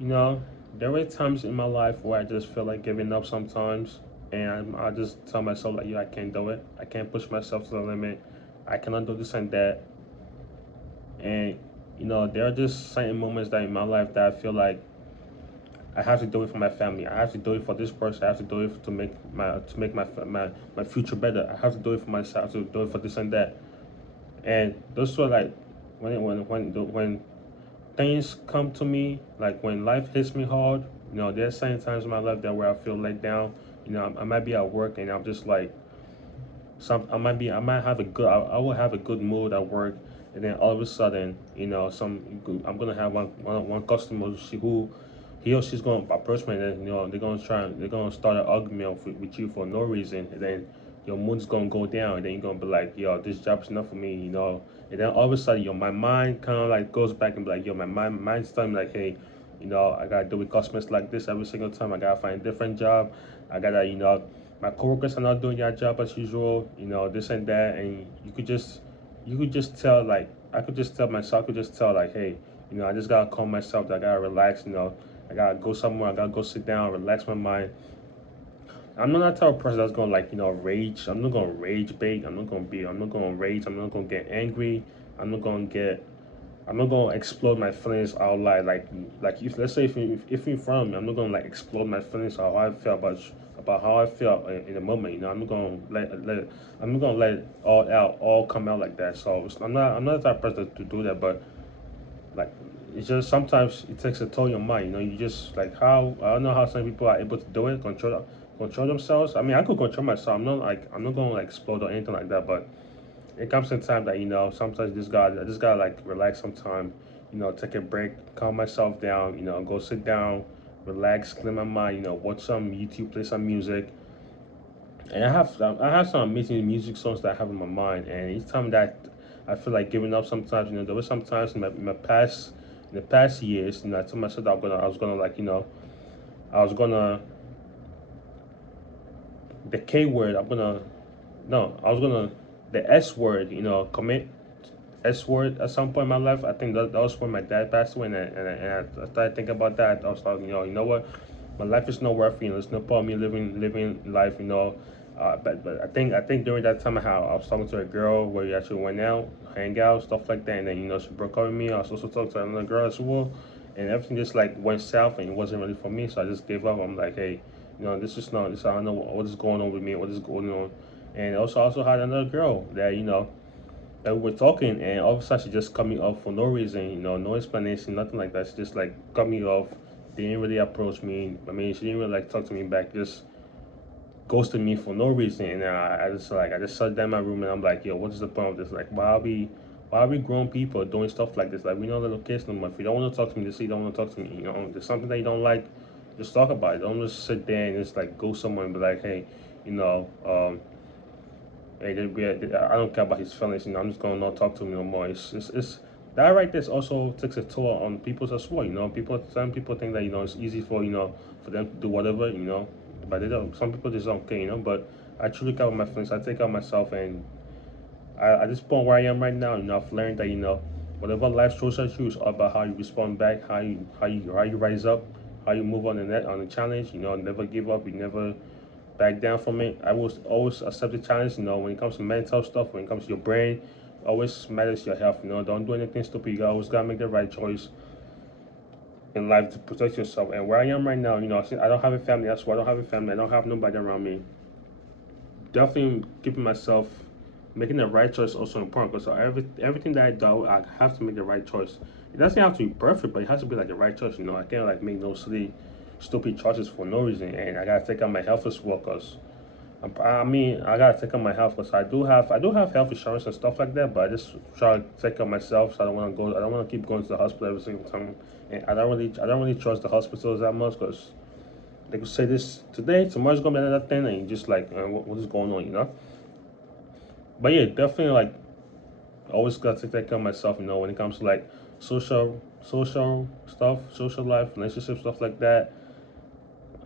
You know, there were times in my life where I just feel like giving up sometimes, and I just tell myself like, yeah, I can't do it. I can't push myself to the limit. I cannot do this and that. And there are just certain moments that in my life that I feel like I have to do it for my family. I have to do it for this person. I have to do it to make my future better. I have to do it for myself. I have to do it for this and that. And those are like when things come to me, like when life hits me hard. There's certain times in my life that where I feel let down. I might be at work and I'm just like I might have I will have a good mood at work, and then all of a sudden, I'm gonna have one customer who he or she's gonna approach me, and then they're gonna start an argument with you for no reason, and then your mood's gonna go down, and then you're gonna be like, yo, this job's not for me. And then all of a sudden, my mind kind of like goes back and be like, yo, mind's telling me like, hey, I gotta deal with customers like this every single time. I gotta find a different job. I gotta, my coworkers are not doing their job as usual, this and that, and you could just tell like I could just tell myself, I could just tell like, hey, I just gotta calm myself, I gotta relax, I gotta go somewhere, I gotta go sit down, relax my mind. I'm not that type of person that's gonna like, rage. I'm not gonna rage bait. I'm not gonna rage. I'm not gonna get angry. I'm not gonna get I'm not gonna explode my feelings out loud. Like if let's say if you're in front of me, I'm not gonna like explode my feelings how I feel about how I feel in the moment. I'm not gonna I'm not gonna let it all come out like that. So I'm not the type of person to do that. But like it's just sometimes it takes a toll on your mind. You just like how I don't know how some people are able to do it, control themselves. I mean, I could control myself. I'm not gonna like explode or anything like that, but it comes in time that sometimes I just gotta like relax sometime, take a break, calm myself down, go sit down, relax, clear my mind, watch some YouTube, play some music. And I have some amazing music songs that I have in my mind, and each time that I feel like giving up sometimes, there was sometimes in the past years, I told myself that I was gonna like, I was gonna the K word, I'm gonna no, I was gonna the S word, commit S word at some point in my life. I think that was when my dad passed away, and I started thinking about that. I was like, you know what, my life is not worth. There's no point me living life. But I think during that time I was talking to a girl where we actually went out, hang out, stuff like that, and then she broke up with me. I was also talking to another girl as well, and everything just like went south, and it wasn't really for me. So I just gave up. I'm like, hey, this is not this. I don't know what is going on with me. What is going on? And also had another girl that we were talking, and all of a sudden she just cut me off for no reason, no explanation, nothing like that. She just like cut me off, didn't really approach me. I mean, she didn't really like talk to me back, just ghosted me for no reason. And I just sat down in my room and I'm like, yo, what is the point of this? Like, why are we grown people doing stuff like this? Like, we know little kids no more. If you don't want to talk to me, just say you don't want to talk to me. There's something that you don't like, just talk about it. Don't just sit there and just like go somewhere and be like, hey, you know, um, I don't care about his feelings. I'm just gonna not talk to him no more. It's that right there also takes a toll on people as well. Some people think that it's easy for them to do whatever, but they don't. Some people just don't care, But I truly care about my feelings. I take care of myself, and at this point where I am right now, I've learned that whatever life throws at you is all about how you respond back, how you rise up, how you move on the challenge. Never give up. You never back down from it. I will always accept the challenge. When it comes to mental stuff, when it comes to your brain, always matters your health. Don't do anything stupid. You always gotta make the right choice in life to protect yourself. And where I am right now, since I don't have a family. That's why I don't have a family. I don't have nobody around me. Definitely keeping myself, making the right choice also important because everything that I do, I have to make the right choice. It doesn't have to be perfect, but it has to be like the right choice. I can't like make no silly, stupid choices for no reason. And I gotta take out my health as well because I mean, I gotta take care of my health because I do have health insurance and stuff like that. But I just try to take care of myself, so I don't want to go. I don't want to keep going to the hospital every single time. And I don't really trust the hospitals that much because they could say this today, tomorrow's gonna be another thing, and you just like, what is going on? But yeah, definitely like always gotta take care of myself. When it comes to like social stuff, social life, relationship stuff like that.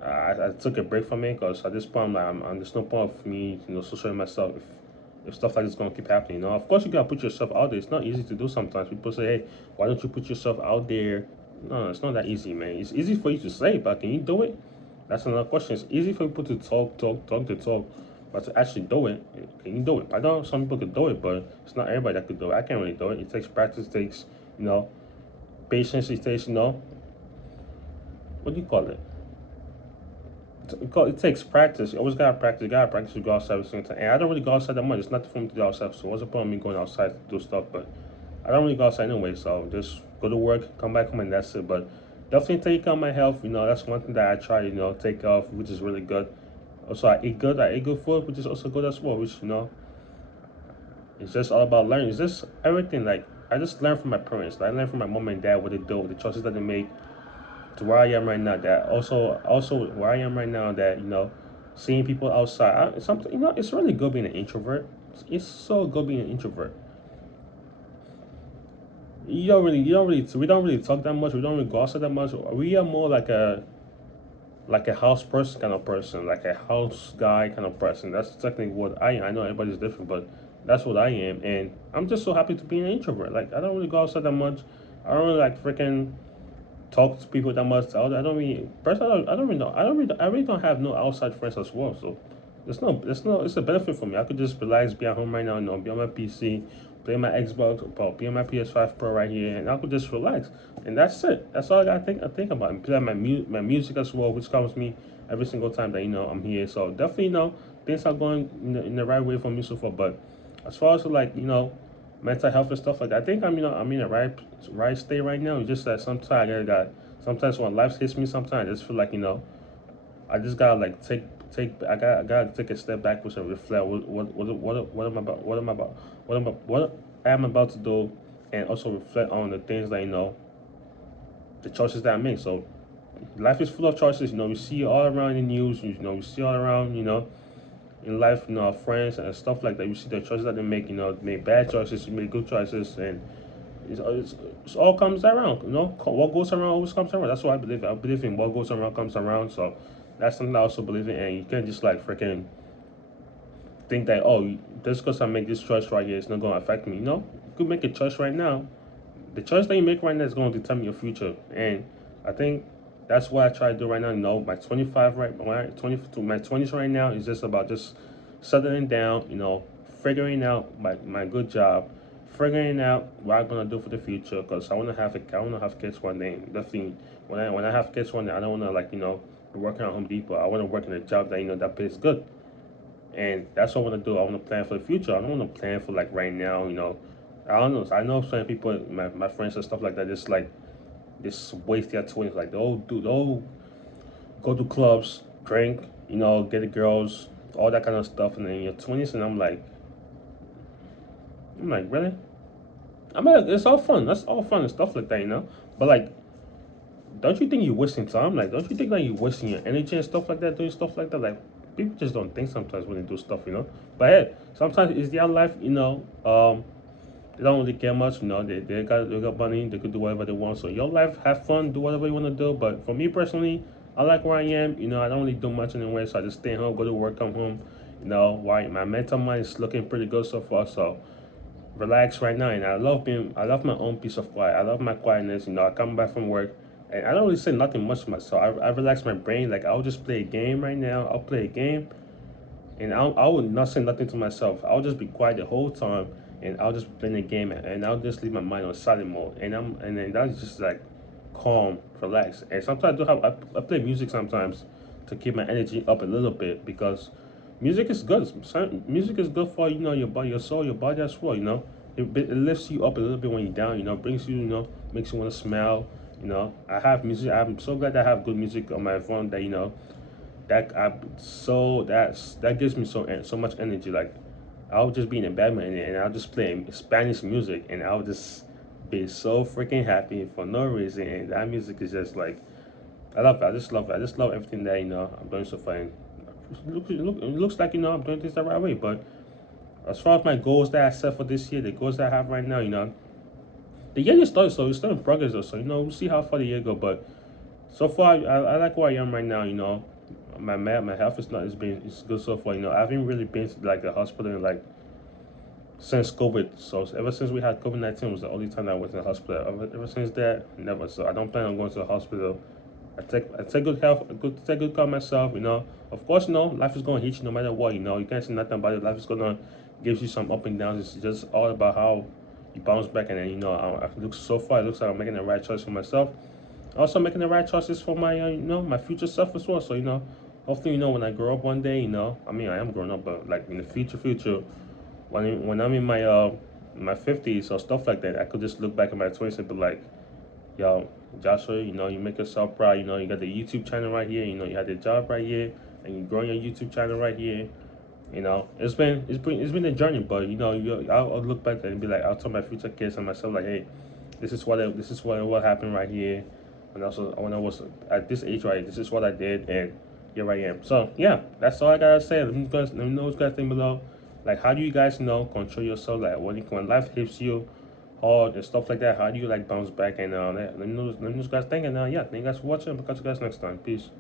I took a break from it because at this point, there's no point of me, socializing myself if stuff like this is gonna keep happening. Of course, you gotta put yourself out there. It's not easy to do sometimes. People say, "Hey, why don't you put yourself out there? No, it's not that easy, man. It's easy for you to say, but can you do it? That's another question. It's easy for people to talk, but to actually do it, can you do it? I know some people could do it, but it's not everybody that could do it. I can't really do it. It takes practice, it takes, you know, patience, it takes, what do you call it? It takes practice. You always gotta practice. You gotta practice to go outside every single time. And I don't really go outside that much. It's not for me to go outside. So what's the point of me going outside to do stuff? But I don't really go outside anyway. So just go to work, come back home, and that's it. But definitely take care of my health. That's one thing that I try. Take care of, which is really good. Also, I eat good. I eat good food, which is also good as well. Which it's just all about learning. It's just everything. Like I just learned from my parents. I learned from my mom and dad what they do, the choices that they make, to where I am right now. That also where I am right now. That seeing people outside. Something it's really good being an introvert. It's so good being an introvert. We don't really talk that much. We don't really gossip that much. We are more like a house person kind of person, like a house guy kind of person. That's technically what I am. I know everybody's different, but that's what I am. And I'm just so happy to be an introvert. Like I don't really go outside that much. I don't really like freaking talk to people that much. I don't really personally. I don't really know. I really don't have no outside friends as well. So it's a benefit for me. I could just relax, be at home right now, be on my PC, play my Xbox, or be on my PS5 Pro right here, and I could just relax. And that's it. That's all I think about. And play my music as well, which comes to me every single time that I'm here. So definitely things are going in the right way for me so far. But as far as like mental health and stuff like that, I think I'm in the right state right now. It's just that sometimes when life hits me, sometimes I just feel like I just gotta like I gotta take a step backwards and reflect what am I about what I am about to do, and also reflect on the things that the choices that I make. So life is full of choices. We see all around in the news. We see all around. In life, our friends and stuff like that. You see the choices that they make. Make bad choices, you make good choices, and it all comes around. What goes around always comes around. That's what I believe. I believe in what goes around comes around. So that's something I also believe in. And you can't just like freaking think that just because I make this choice right here, it's not going to affect me. You could make a choice right now. The choice that you make right now is going to determine your future. And I think that's what I try to do right now. My 25 right 20 to my 20s right now is just about just settling down. Figuring out my good job, figuring out what I'm gonna do for the future. Because I want to have kids one day. Definitely, when I have kids one day, I don't want to like be working at Home Depot. I want to work in a job that that pays good. And that's what I want to do. I want to plan for the future. I don't want to plan for like right now. I don't know. I know some people, my friends and stuff like that, just like just waste their 20s. Like they'll go to clubs, drink, get the girls, all that kind of stuff, and then in your 20s, and I'm like, really? I mean, it's all fun. That's all fun and stuff like that. But like, don't you think you're wasting time? Like, don't you think like you're wasting your energy and stuff like that, doing stuff like that? Like, people just don't think sometimes when they do stuff. But hey, sometimes it's their life. They don't really care much. They got money. They could do whatever they want. So your life, have fun, do whatever you want to do. But for me personally, I like where I am. I don't really do much anyway. So I just stay home, go to work, come home. Why my mental mind is looking pretty good so far. So relax right now, and I love my own peace of quiet. I love my quietness. I come back from work, and I don't really say nothing much to myself. I relax my brain. Like I'll just play a game right now. I'll play a game, and I will not say nothing to myself. I'll just be quiet the whole time, and I'll just play the game, and I'll just leave my mind on silent mode, and then that's just like calm, relax. And sometimes I play music sometimes to keep my energy up a little bit because music is good. Music is good for your body, your soul, your body as well. It lifts you up a little bit when you're down. Brings you makes you want to smile. I have music. I'm so glad that I have good music on my phone that that gives me so much energy. Like I'll just be in a bad mood and I'll just play Spanish music and I'll just be so freaking happy for no reason. And that music is just like I love it. I just love it. I just love everything that I'm doing so far. And it looks like I'm doing things the right way. But as far as my goals that I set for this year, the goals that I have right now, the year just started, so it's still in progress. Though, so we'll see how far the year go. But so far, I like where I am right now. My health is not it's good so far. I haven't really been to like the hospital in like since COVID. So ever since we had COVID-19 was the only time that I went to the hospital. Ever since that, never. So I don't plan on going to the hospital. I take good health, take good care of myself. Of course, life is gonna hit you no matter what. You can't say nothing about it. Life is gonna give you some up and downs. It's just all about how you bounce back. And then I look so far. It looks like I'm making the right choice for myself. Also making the right choices for my my future self as well. So hopefully when I grow up one day, I mean I am growing up, but like in the future, when I'm in my 50s or stuff like that, I could just look back at my 20s and be like, yo, Joshua, you make yourself proud. You got the YouTube channel right here. You had the job right here, and you're growing your YouTube channel right here. It's been a journey, but I'll look back and be like, I'll tell my future kids and myself like, hey, this is what happened right here, and also when I was at this age, right, this is what I did, and here I am. So yeah, that's all I gotta say. Let me know what you guys think below. Like, how do you guys control yourself? Like when life hits you hard and stuff like that, how do you like bounce back? And let me know what you guys think. And yeah, thank you guys for watching. I'll catch you guys next time. Peace.